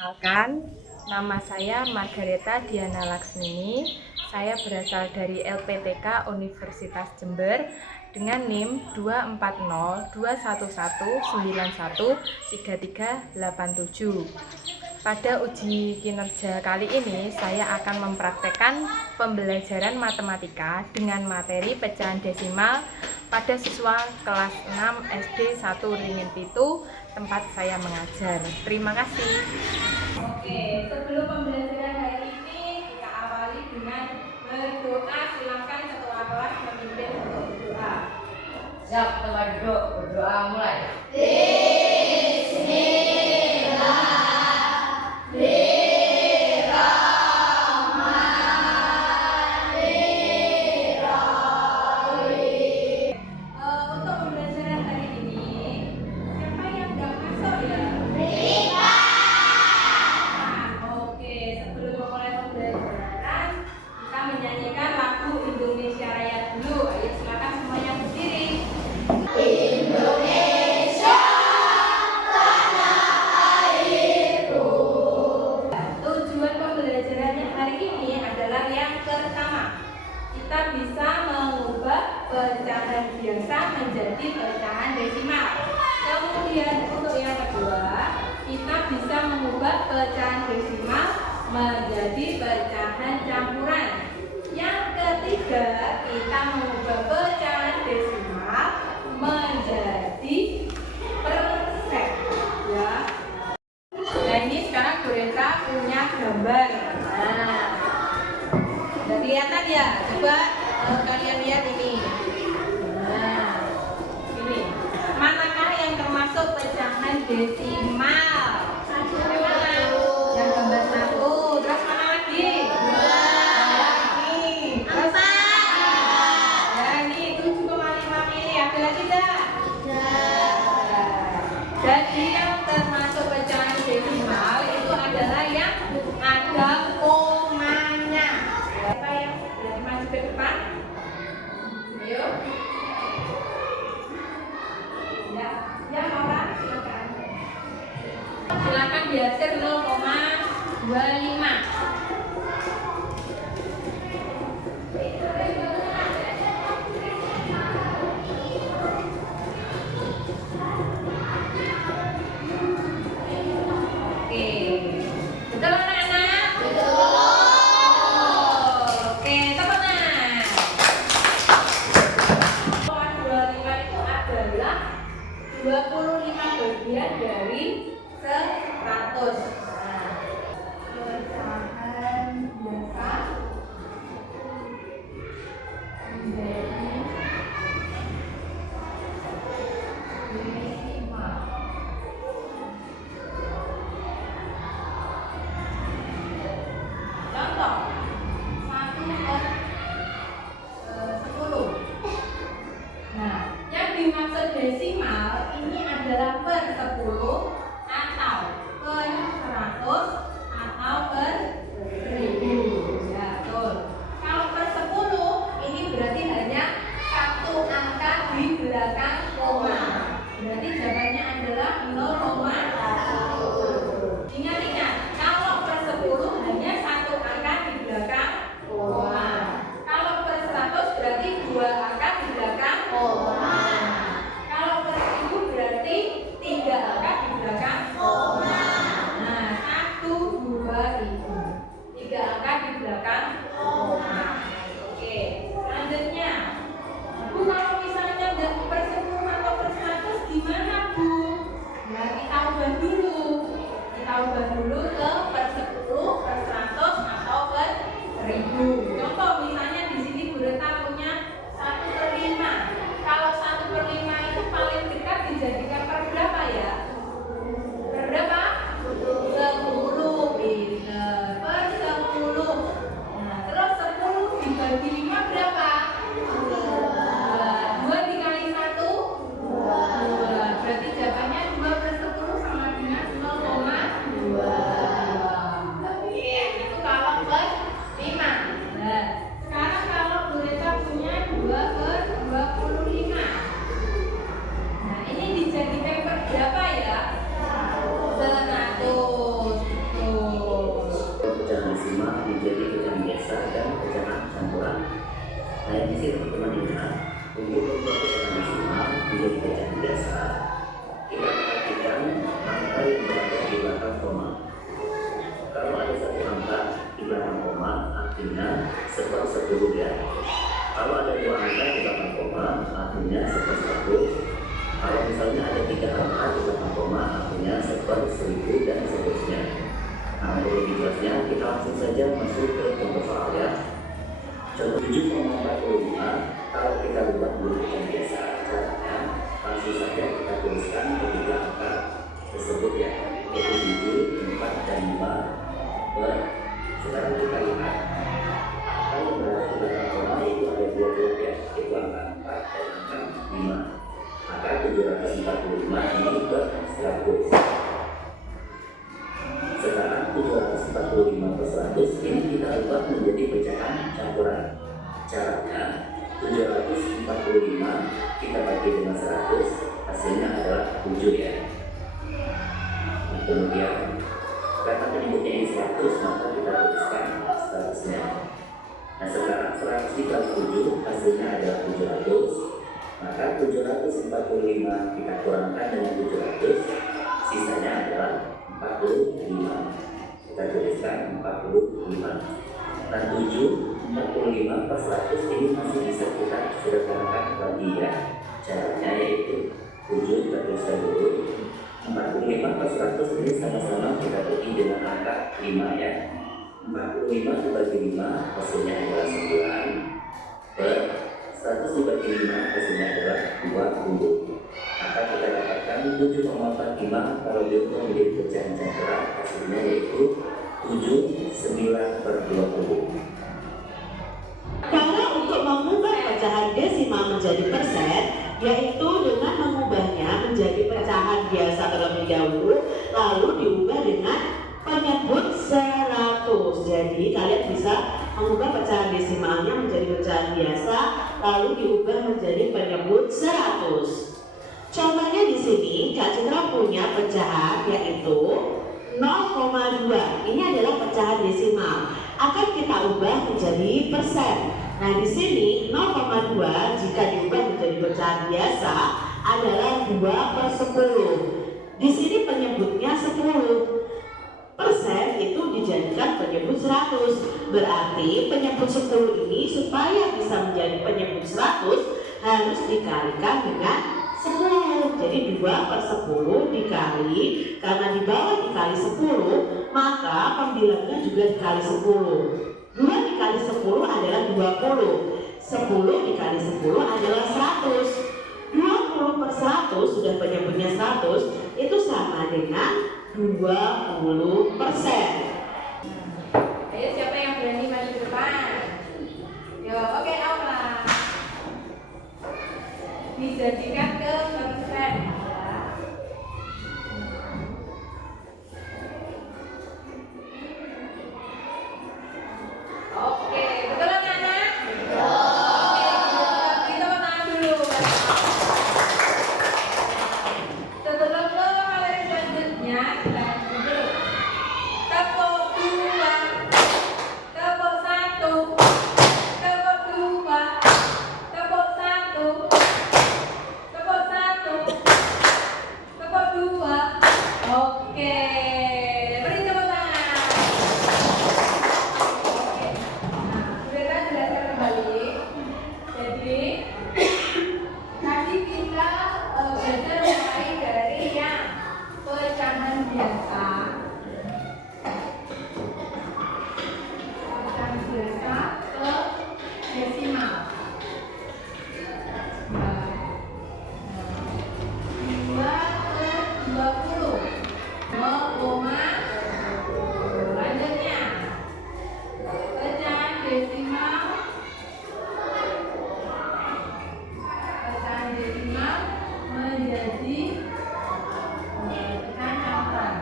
Perkenalkan, nama saya Margareta Diana Laksmini. Saya berasal dari LPTK Universitas Jember dengan NIM 24021191337. Pada uji kinerja kali ini, saya akan mempraktekkan pembelajaran matematika dengan materi pecahan desimal pada siswa kelas 6 SD 1 Ringin Pitu, tempat saya mengajar. Terima kasih. Oke, sebelum pembelajaran hari ini kita awali dengan berdoa. Silakan ketua kelas memimpin untuk berdoa. Siap, teman duduk, berdoa mulai. Untuk pembelajaran hari ini, siapa yang nggak masuk ya? Oke, sebelum memulai pembelajaran, kita menyanyikan lagu Indonesia Raya dulu. Ayo silakan semuanya berdiri. Tujuan pembelajarannya hari ini adalah yang pertama, kita bisa mengubah pecahan biasa menjadi pecahan desimal. Kemudian untuk yang kedua, kita bisa mengubah pecahan desimal menjadi pecahan campuran. Yang ketiga, kita mengubah pecahan desimal menjadi persen, ya. Nah, ini sekarang Bu Renta punya gambar. Nah, udah kelihatan ya? Coba kalian lihat ini. Nah, ini. Manakah yang termasuk pecahan desimal? Mana? Yang gambar 1. Terus mana lagi? 2. Ini. Terus ya, ini 7,5 mili. Ada lagi enggak? Jadi yang termasuk pecahan desimal itu adalah yang ada komanya. Siapa yang berani maju ke depan? Ayo. Ya, yang orang silakan. Silakan diatur 0,25. Oke, betul anak-anak? Betul. Oke, tepuk tangan. 0,25 itu adalah 25 bagian dari 100. Nah, pecahan biasa menjadi desimal. Contoh 1/10. Nah, yang dimaksud desimal ini adalah per 10 atau per 100 atau per 1000. Ya, betul. Kalau per 10 ini berarti hanya satu angka di belakang koma. Berarti jawabannya adalah 0,1. Ingat-ingat, kalau per 10 hanya satu angka di belakang koma. Kalau per 100 berarti dua angka di belakang koma. Kalau per 1000 berarti tiga angka di belakang koma. Nah, 1, 2, 1000. Tiga angka di belakang koma. Oke, selanjutnya. Bu, kalau misalnya nggak per 10 atau per 100 gimana, Bu? Nah, kita ubah dulu. Kita ubah dulu ke per 10, per 100 atau per 1000. Contoh misalnya di sini Bu Renta punya 1/5. Kalau 1/5 itu paling dekat dijadikan per berapa ya? Per berapa? 10. Pinter. Per 10. Nah, terus 10 dibagi 5 berapa? 2 dikali 1? 2. Berarti jawabannya 2/10 sama dengan 0,2. ada 3 angka di belakang koma, artinya 1/1000 dan seterusnya. Nah, untuk lebih jelasnya kita langsung saja masuk ke contoh soal ya. Contoh 7,45 kalau kita buat bentuk yang biasa, caranya langsung saja kita tuliskan ketiga angka tersebut ya, yaitu 7, 4, dan 5 per. Sekarang kita lihat kalau berada di belakang koma itu ada 2 blok ya, yaitu angka 4 dan angka 5. Maka 745 ini per 100. Sekarang 745 per 100 ini kita ubah menjadi pecahan campuran. Caranya 745 kita bagi dengan 100, hasilnya adalah 7 ya. Nah, kemudian karena penyebutnya ini 100, maka kita tuliskan 100-nya. Nah, sekarang 100 dikali 7 hasilnya adalah 700. Maka 745 kita kurangkan dengan 700, sisanya adalah 45. Kita tuliskan 45. Nah, 45 per 100 ini masih bisa kita sederhanakan lagi ya. Caranya yaitu 7 kita tuliskan dulu. 45 per 100 ini sama-sama kita bagi dengan angka 5 ya. 45 dibagi 5 hasilnya adalah 9 per 100 dibagi 5 hasilnya adalah 20. Maka kita dapatkan 7,45 kalau diubah menjadi pecahan campuran, hasilnya yaitu 79 per 20. Cara untuk mengubah pecahan desimal menjadi persen, yaitu dengan mengubahnya menjadi pecahan biasa terlebih dahulu, lalu diubah dengan penyebut 100. Jadi kalian bisa mengubah pecahan desimalnya menjadi pecahan biasa, lalu diubah menjadi penyebut 100. Contohnya di sini Kak Citra punya pecahan yaitu 0,2. Ini adalah pecahan desimal. Akan kita ubah menjadi persen. Nah, di sini 0,2 jika diubah menjadi pecahan biasa adalah 2/10. Di sini penyebutnya 10. Persen itu dijadikan penyebut 100. Berarti penyebut 10 ini supaya bisa menjadi penyebut 100 harus dikalikan dengan 10. Jadi 2/10 dikali, karena di bawah dikali 10, maka pembilangnya juga dikali 10. 2 dikali 10 adalah 20. 10 dikali 10 adalah 100. 20/100 sudah penyebutnya 100, itu sama dengan 20%. Ayo, siapa yang berani maju depan? Yo, oke, Aula. Dijadikan ke persen. Oke, betul anak-anak? Oke, kita tangan dulu. Sebelum ke materi selanjutnya, kita lanjut dulu. Tepuk 2, tepuk 1, tepuk 2, tepuk 1, tepuk 1, tepuk 2. Oke, beri tepuk tangan. Oke, nah, sudah kita jelaskan kembali. Jadi tadi kita belajar mulai dari yang pecahan biasa. Pecahan biasa ke desimal. 2/20. Selanjutnya pecahan desimal. Pecahan desimal menjadi pecahan campuran.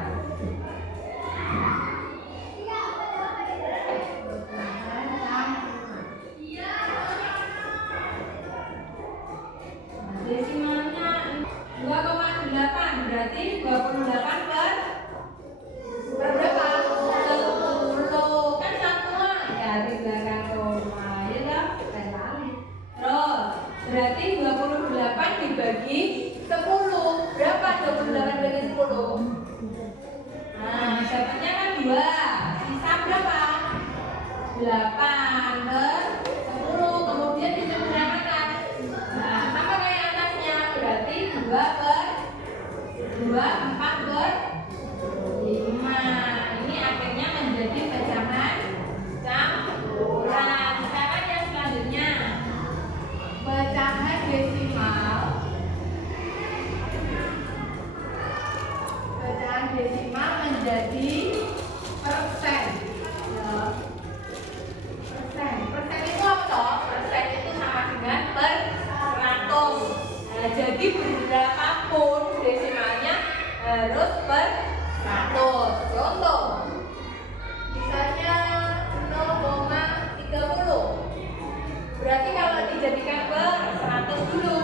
Pecahan campuran. Nah, desimalnya 2,8, berarti 28 per berapa? 10. Kan satuan ya di belakang koma, ya dah, kali. Terus berarti 28 dibagi 10. Berapa 28 dibagi 10? Nah, dapatnya kan 2. Sisa berapa? 8 per 10. Kemudian disederhanakan. Nah, sama kayak atasnya, berarti 2/10. desimal menjadi persen. Ya. Persen itu apa toh? Persen itu sama dengan per 100. Nah, jadi berapapun desimalnya harus per 100. Contoh, misalnya 0,30. Berarti kalau dijadikan per 100 dulu,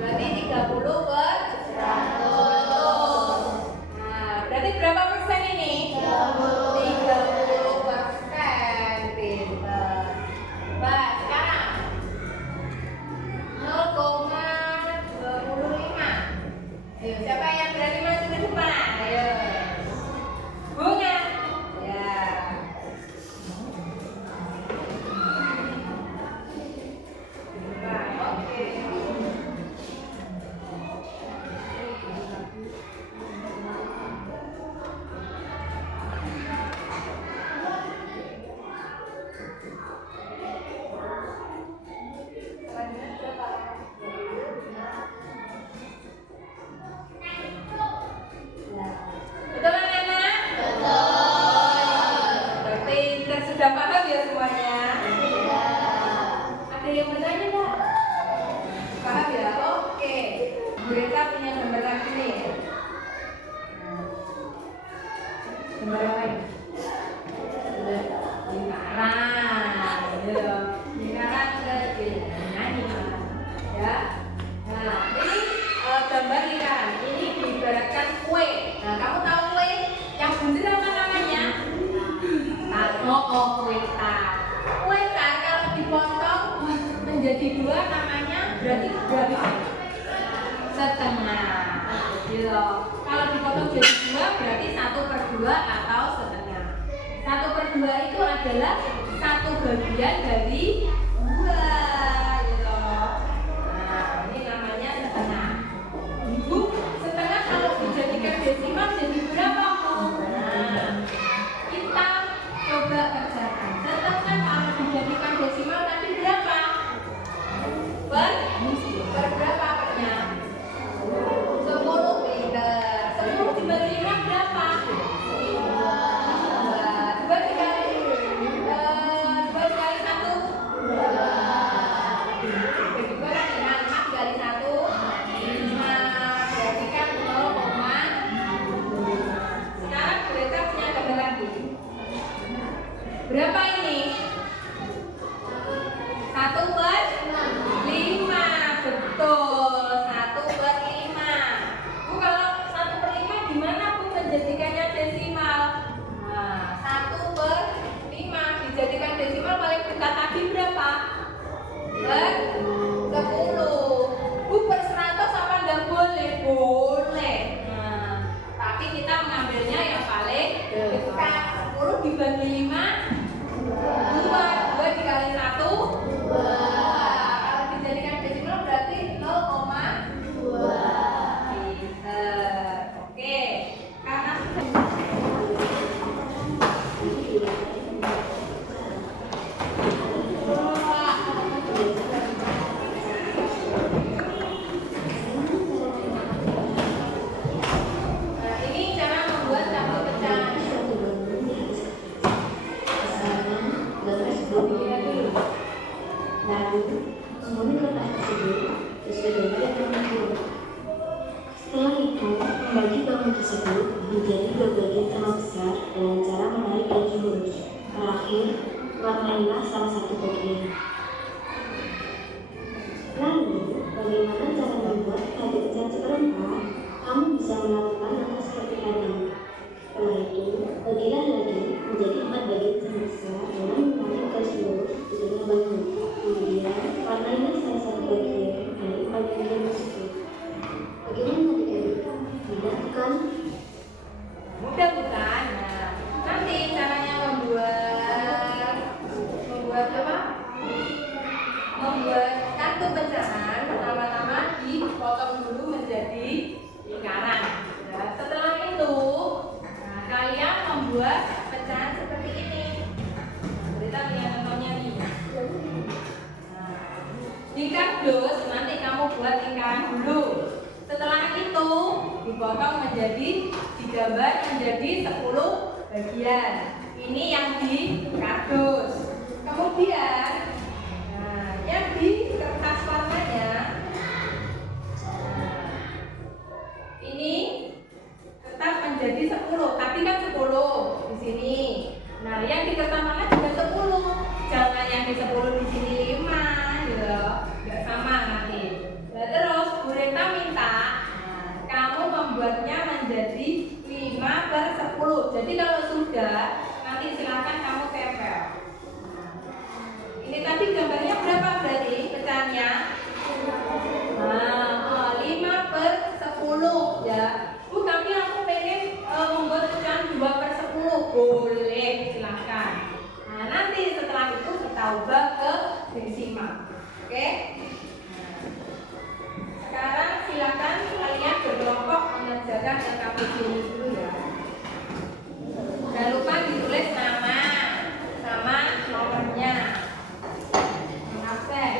berarti 30 per 100. Nah, berarti berapa persen ini? 30 persen. Pinter. Coba sekarang 0,25. Ayo, siapa yang berani maju ke depan? Ayo. Bunga. Ya. Oke. Betul anak-anak? Betul. Pinter, sudah paham ya semuanya? Ada yang bertanya nggak? Paham ya? Oke. Mereka punya gambar lagi nih. Gambar apa ini? Lingkaran. Ya. Lingkaran kecil. Nyanyi ya. Nah, ini gambar lingkaran. Ini diibaratkan kue. Nah, kamu tahu kue yang bunder apa namanya? Kue tar. Kue tar kalau dipotong menjadi dua namanya berarti berapa? Setengah. Gitu. Kalau dipotong jadi dua berarti 1/2 atau setengah. 1/2 itu adalah 1 bagian dari 2. Gitu. Nah, ini namanya setengah. Ibu, setengah kalau dijadikan desimal jadi berapa? Nah, kita coba kerjakan. Setengah kalau dijadikan desimal tadi berapa? Per berapa pernya? 10. Pinter. 10 dibagi 5 berapa? 2 dikali 1. 2 kan 5 dikali 1. 5. Berarti kan 0, sekarang mereka punya gambar lagi. Berapa ini? 1/5. Betul, 1/5. Bu, kalau 1/5 gimana Bu menjadikannya desimal? Nah, 1/5 dijadikan desimal paling dekat tadi berapa? Per 10. Bu, per 100 apa enggak boleh? Boleh. Nah, tapi kita mengambilnya yang paling dekat. 10 dibagi 5 2. 2 dikali 1 2. Kalau dijadikan desimal berarti 0,2. Oke. Karena ini cara membuat campur pecahan. Lalu, kemudian letak tersebut sesuai dengan yang tertentu. Setelah itu, membagi bangun tersebut menjadi 2 bagian sama besar dengan cara menarik gaji lurus. Terakhir, warnailah salah satu bagian. Lalu, bagaimana cara membuat tali pecahan seperempat? Kamu bisa melakukan langkah seperti tadi. Setelah itu, bagilah lagi menjadi 4 bagian sama besar dengan menarik garis lurus di tengah bangun. Kemudian, warnailah salah satu bagian dari bagian tersebut. Bagaimana adik-adik? Mudah bukan? Mudah bukan? Nah, nanti caranya membuat apa? Membuat kartu pecahan. Pertama-tama dipotong dulu menjadi lingkaran. Nah, setelah itu, kalian membuat pecahan seperti ini. Kita lihat contohnya nih. Lingkar plus nanti kamu buat lingkaran dulu. Setelah itu dipotong menjadi digambar menjadi 10 bagian. Ini yang di kardus. Kemudian yang di kertas warnanya ini tetap menjadi 10. Tadi kan 10 di sini. Nah, yang di kertas warna juga 10. Jangan yang di 10 di sini 5 gitu. Enggak sama nanti. Nah, terus Bu Renta minta kamu membuatnya menjadi 5/10. Jadi kalau sudah, nanti silakan kamu tempel. Ini tadi gambarnya berapa berarti pecahannya? Nah, 5/10 ya. Bu, tapi aku pengen membuat pecahan 2/10. Boleh, silakan. Nah, nanti setelah itu kita ubah ke desimal. Oke? Sekarang silakan kalian berkelompok mengerjakan LKPD ini dulu ya. Jangan lupa ditulis nama sama nomornya. Absen.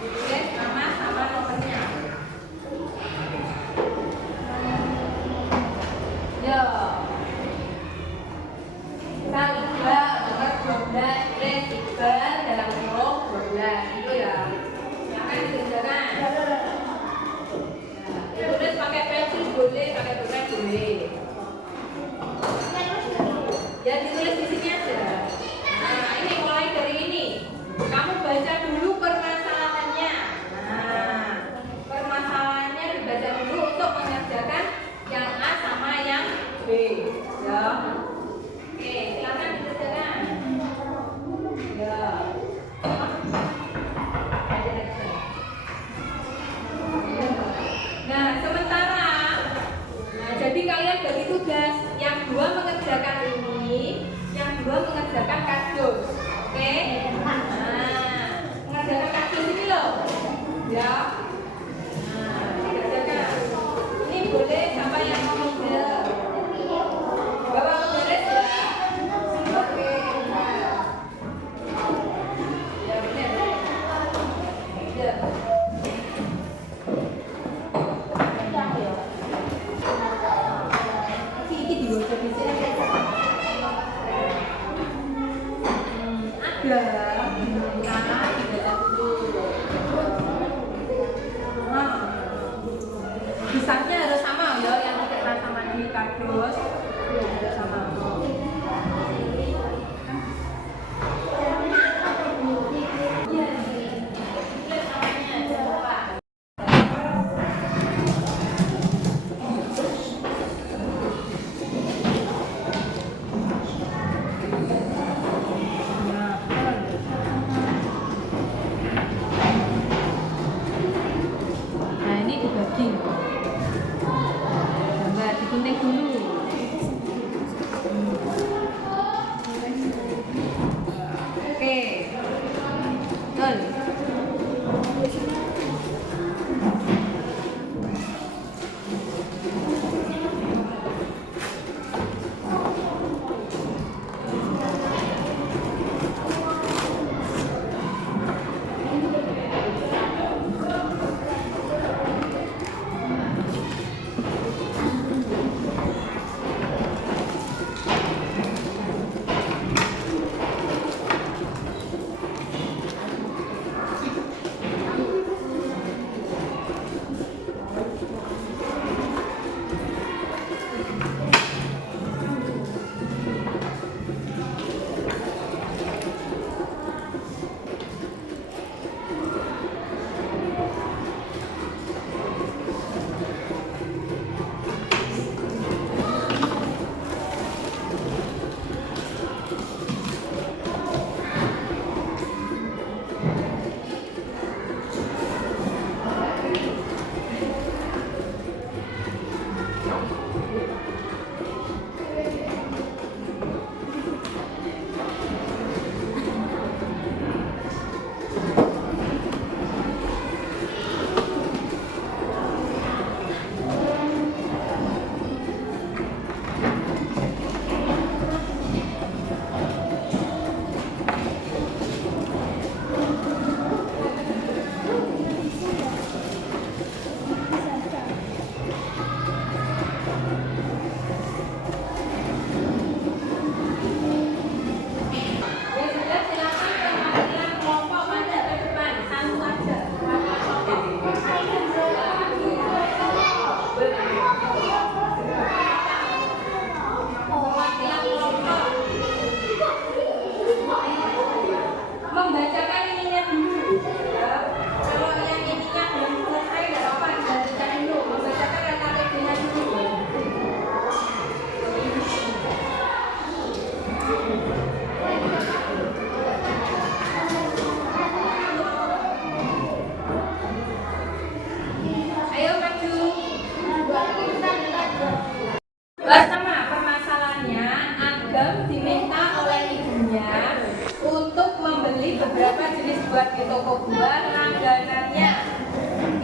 Ditulis nama sama nomornya. Yo. Kita ubah nomor 12 tulis Iqbal dalam kurung 12 itu ya. Silakan dikerjakan. Ditulis pakai pensil boleh, pakai pulpen boleh. Ya ditulis di sini aja. Nah, ini mulai dari ini. Kamu baca dulu permasalahannya. Nah, permasalahannya dibaca dulu untuk mengerjakan yang A sama yang B. Ya. Oke, silakan dikerjakan. Ya. Nah, sementara jadi kalian bagi tugas, yang 2 mengerjakan ini, yang 2 mengerjakan kardus. Oke? Nah, mengerjakan kardus ini loh. Ya. Nah, dikerjakan. Ini boleh sampai yang mau bawa ke beres ya. Oke. Ya benar. Ya. Besarnya harus sama ya, yang di kertas sama di kardus harus sama. Nah, ini dibagi. Gambar digunting dulu.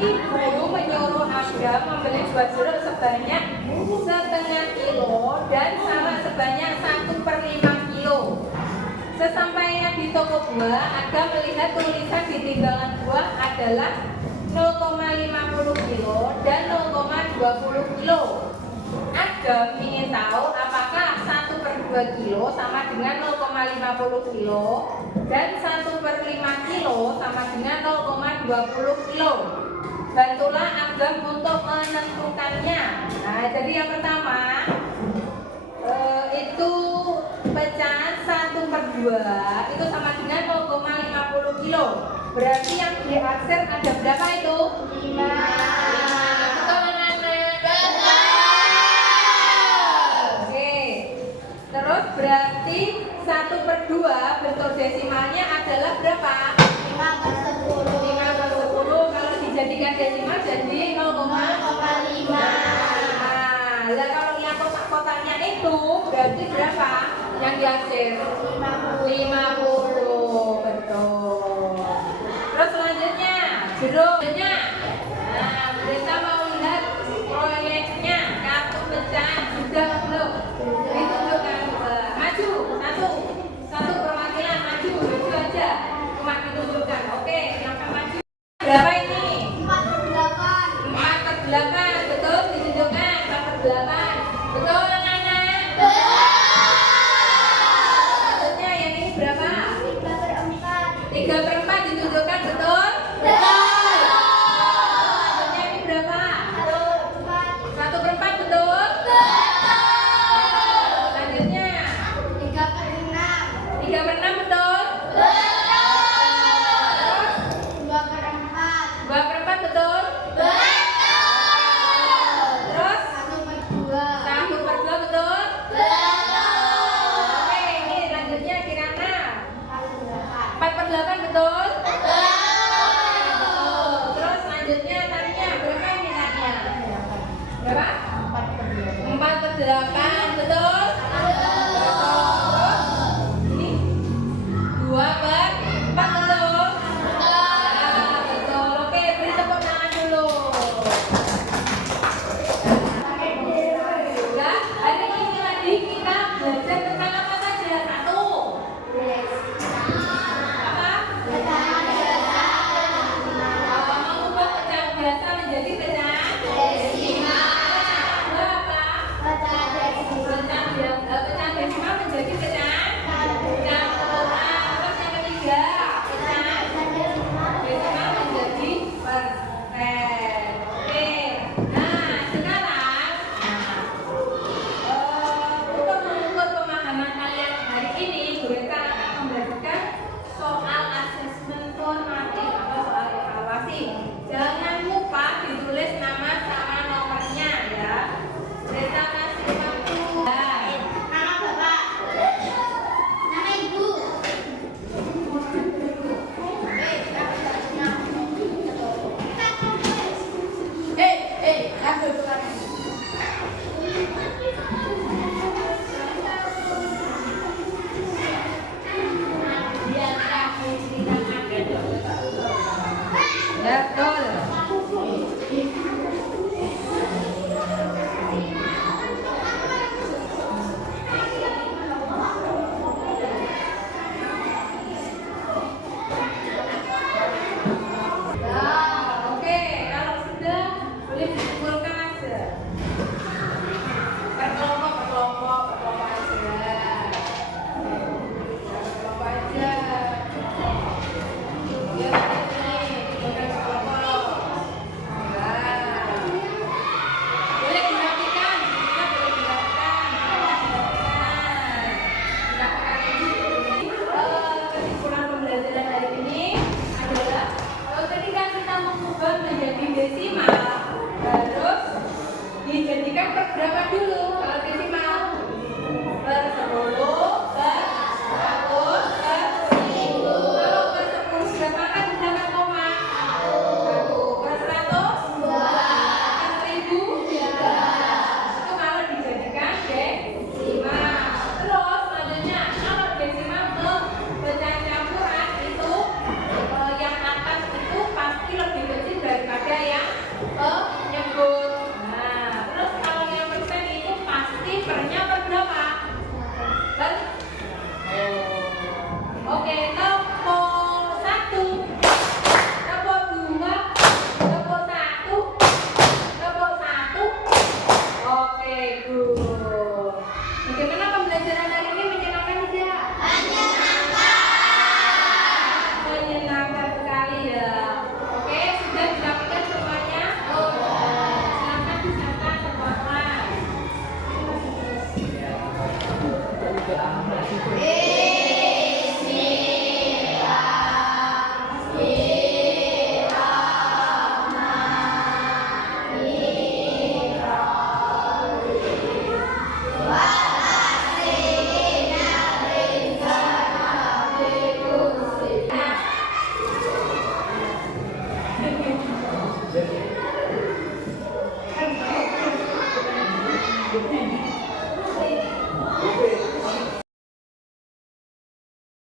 Ibu menyuruh Agam membeli buah jeruk sebanyak setengah kilo dan salak sebanyak 1/5 kilo. Sesampainya di toko buah, Agam melihat tulisan di timbangan buah adalah 0,50 kilo dan 0,20 kilo. Agam ingin tahu apakah 1/2 kilo sama dengan 0,50 kilo dan 1/5 kilo sama dengan 0,20 kilo. Bantulah Agam untuk menentukannya. Nah, jadi yang pertama itu pecahan 1/2 itu sama dengan 0,50 kilo. Berarti yang diaksir ada berapa itu? 5. Betul anak-anak? Oke. Terus berarti 1/2 bentuk desimalnya adalah berapa? 5/10. 5/10 kalau dijadikan desimal jadi 0,5. Nah, kalau yang kotak-kotaknya itu berarti berapa yang diaksir? 50. Betul. Terus selanjutnya jeruknya. Nah, kita mau lihat proyeknya kartu pecahan sudah belum? Ditunjukkan. Maju satu perwakilan maju aja. Cuma ditunjukkan. Oke, yang akan maju. Berapa ini? 4/8. Betul, ditunjukkan 4/8. Betul anak-anak? Selanjutnya yang ini berapa? 3/4 ditunjukkan. Betul? Selanjutnya ini berapa? 1/4. Betul? Selanjutnya 3/6. Betul? Terus 2/4. Betul? Terus 1/2. Betul? Oke, ini lanjutnya Kirana. 4/8. Betul? Terus selanjutnya tadinya berapa ini tadinya? Berapa? 4/8.